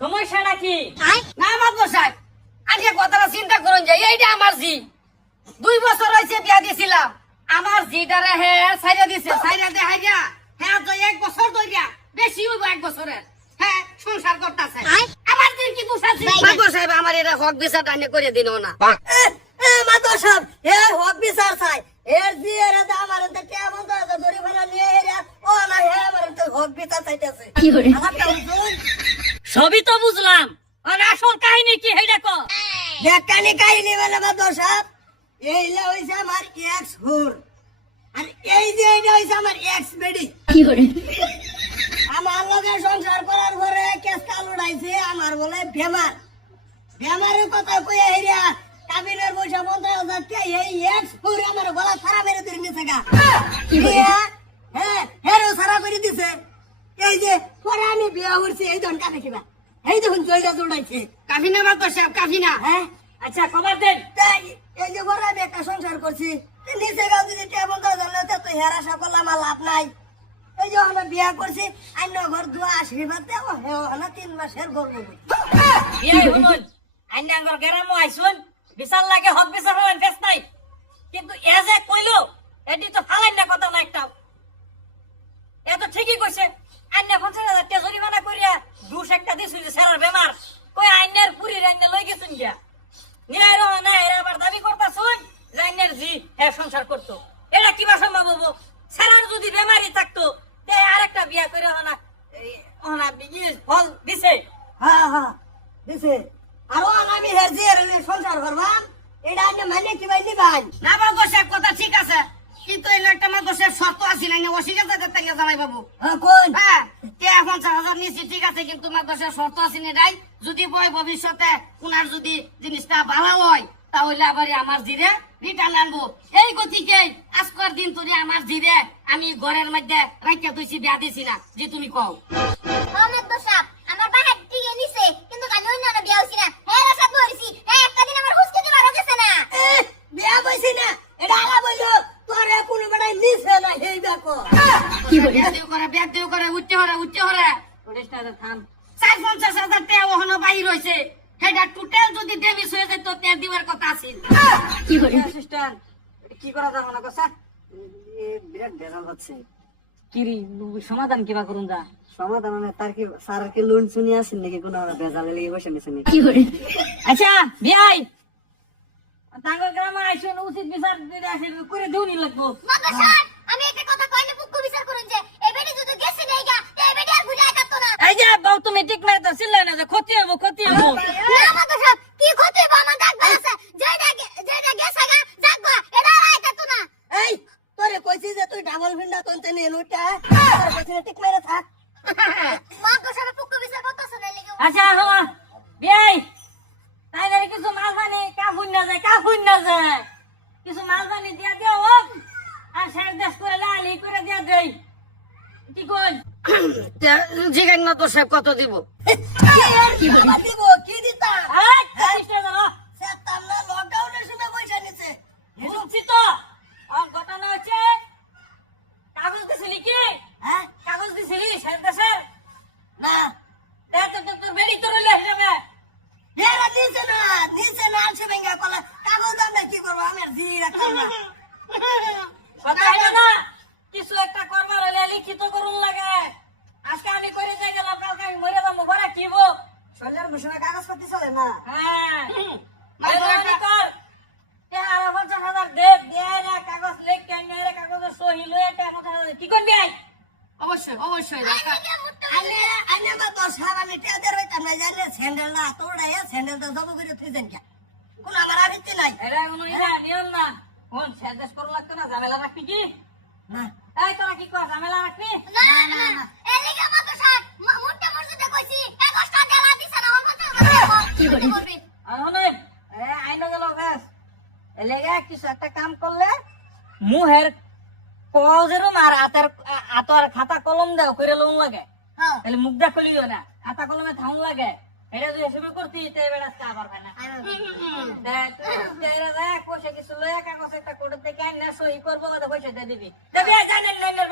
সমস্যাটা কি না আমার বসাই আজকে কথাটা চিন্তা করুন যে এইটা আমার জি। দুই বছর হয়েছে বিয়া দিছিলাম। আমার জিটারে হে সাইরা দিছে সাইরা দে হাইরা হ্যাঁ তো এক বছর ধরিয়া বেশি হইব এক বছরের। হ্যাঁ সংসার করতেছে। আমার দিন কি দোষ আছে? সাহেব আমার এটা হক বিচার টানে করে দিল না। মাতো সব হে হক বিচার চাই। এর জি এর দা আমার তো কেমন ধরে ফেলা নিয়ে এরা ও না হে আমার তো হক বিচার চাইতেছে। আমারটা বুঝুন সবই তো বুঝলাম। আর আসল কাহিনী কি হেই দেখো। দেখানি কাহিনী মানে মাতো সব এইলা হইছে আমার এক্স হুর। আর এই যে এইটা হইছে আমার এক্স বেডি। কি করে? আমার লগে সংসার করার পরে কেস কাল উড়াইছে আমার বলে বেমার। বেমারের কথা কইয়া হেরিয়া কাবিনের পয়সা পঞ্চাশ হাজার কে এই এক্স হুর আমার গলা সারা মেরে ধরে নিছে গা। হ্যাঁ হেরো সারা করে দিছে। এই যে পরে আমি বিয়া করছি এই দন কানে কিবা এই দেখুন জয়টা দৌড়াইছে। কাফিনা মাগো সাহেব কাফিনা। হ্যাঁ? আচ্ছা খবর দেন। এই যে বড় আমি একটা সংসার করছি নিচে গাও যদি টেবল দাও জানলে তো তো হেরা সকল আমার লাভ নাই। এই যে আমরা বিয়া করছি অন্য ঘর দুয়া আশীর্বাদ দেব হেও তিন মাসের গর্ব শুনুন আইনাঙ্গর গেরামো আইসুন বিশাল লাগে হক বিচার হবেন ফেস নাই। কিন্তু এ যে কইলো এটি তো ফালাই না কথা না একটাও এ তো ঠিকই কইছে আইনা পঞ্চাশ হাজার টাকা জরিমানা করিয়া দুশ একটা যে সেরার বেমার। কই আইনার পুরি আইনা লই গেছুন গিয়া? নিয়ে না এরা আবার দাবি করতাছুন যে জি হ্যাঁ সংসার করতো। এটা কিবা সম্ভব হব? সেরার যদি বেমারি থাকতো তে আরেকটা বিয়া করে হনা হনা বিয়ে ফল দিছে। হ্যাঁ হ্যাঁ দিছে। আরও আমি হের যে সংসার করবাম। এটা আমি মানে কি ভাই? নিবাই না মাগো সাহেব কথা ঠিক আছে। কিন্তু এই একটা সাহেব শর্ত আছিল না অস্বীকার করতে জামাই বাবু। হ্যাঁ কোন হ্যাঁ। হাজার ঠিক আছে, কিন্তু তোমার কাছে শর্ত আছে যদি বই ভবিষ্যতে উনার যদি জিনিসটা ভালো হয়, তাহলে আবার আমার জিরে রিটার্ন আনব। এই গতিকে আজকের দিন তুমি আমার জিরে আমি ঘরের মধ্যে রাখিয়া তুই বিয়া দিছি না, যে তুমি কও আমার তো সাপ আমার বাহার টিকে নিছে কিন্তু আমি অন্য না বিয়া হইছি না হ্যাঁ রা সাপ হইছি হ্যাঁ একটা দিন আমার হুসকে দিবার গেছে না এ, বিয়া বইছি না এটা আলা বলল তোরে কোনো বেড়াই নিছে না সেই দেখো বিয়া দিও করে বিয়া দিও করে উঠতে হরে উঠতে হরে। ওড়িশটা থাম। চার পঞ্চাশ হাজার টাকা টোটাল যদি হয়ে যেত তেল দিবার কথা আছিল। কি করা যাবে না কথা বিরাট বেজাল হচ্ছে। কি সমাধান কিবা করুন যা। সমাধান মানে তার কি স্যার কি লোন শুনি আছেন নাকি? কোনো বেজালে লেগে বসে নিছেন নাকি? আচ্ছা বিয়াই তাঙ্গ গ্রামে আইসুন উচিত বিচার করে দিউনি লাগবো মাগো সাপ আমি একটা কথা কইলে পুক্কু বিচার করুন যে এই বেটি যদি গেছে নেইগা তে এই বেটি আর ভুলে আইতাতো না এই যে বউ তুমি ঠিক মেরে তো চিল্লাই না যে ক্ষতি হব ক্ষতি হব কি ক্ষতি আমার আছে যেটা যেটা গেছে গা যাকবা এটা আর আইতাতো না এই তোরে কইছি যে তুই ডাবল ফিন্ডা তোনতে নিয়ে লুটা তোরে কইছি মেরে থাক মাগো সাপ পুক্কু বিচার করতেছ না লেগে আচ্ছা হওয়া তাই কিছু মাল পানি কাফুন না যায় কাফুন না যায় কিছু মাল পানি দিয়া দিও আর শেষ দেশ করে লালি করে দিয়া দেই কি কই জিগান না তো সাহেব কত দিব? দিব? কি দিতা? এই, চেষ্টা করো। সেতাম না লকডাউনের সময় পয়সা নিছে। বুঝছি তো। ঘটনা হচ্ছে কাগজ দিছিলি কি? হ্যাঁ? কাগজ দিছিলি শেষ দেশের? না। তোর- বেড়ি তোর হইলে যাবে। এরা না নিছে না আছে ভেঙ্গা কলা। কাগজ আমরা কি করব? আমি আর দিয়ে রাখলাম না কথা হইল না কিছু একটা করবার হইলে লিখিত করুন লাগে আজকে আমি করে যাই গেলাম কালকে আমি মরে যাব ঘরে কি হব? শরীরের ঘোষণা কাগজ করতে চলে না হ্যাঁ কর। পঞ্চাশ হাজার দে, কাগজ লেখ কেন নে রে, কাগজের সহি লয়ে তে পঞ্চাশ হাজার। কি করবি আই? অবশ্যই অবশ্যই হইতাম না জানে স্যান্ডেল স্যান্ডেলটা জব করে থুইছেন কে কোন আমার আবিত্তি নাই এটা কোনো ইরা নিয়ম না। হন, শেষ করুন লাগতো না, ঝামেলা রাখবি কি? না এই, তোরা কি কর, ঝামেলা রাখবি? না কিছু একটা কাম করলে মুহের কজেরও মার আতার আতার খাতা কলম দেও করে লোন লাগে। তাহলে তাহলে মুখটা খুলিও না খাতা কলমে থাউন লাগে। এটা যদি হিসেবে করতি তাই বেড়া আবার ভাই না। দেখ, দেখ, কিছু লইয়া কাগজ একটা কোর্টের থেকে আইন না সহি করব কথা পয়সা দিয়ে দিবি। দেবি জানেন লাইনের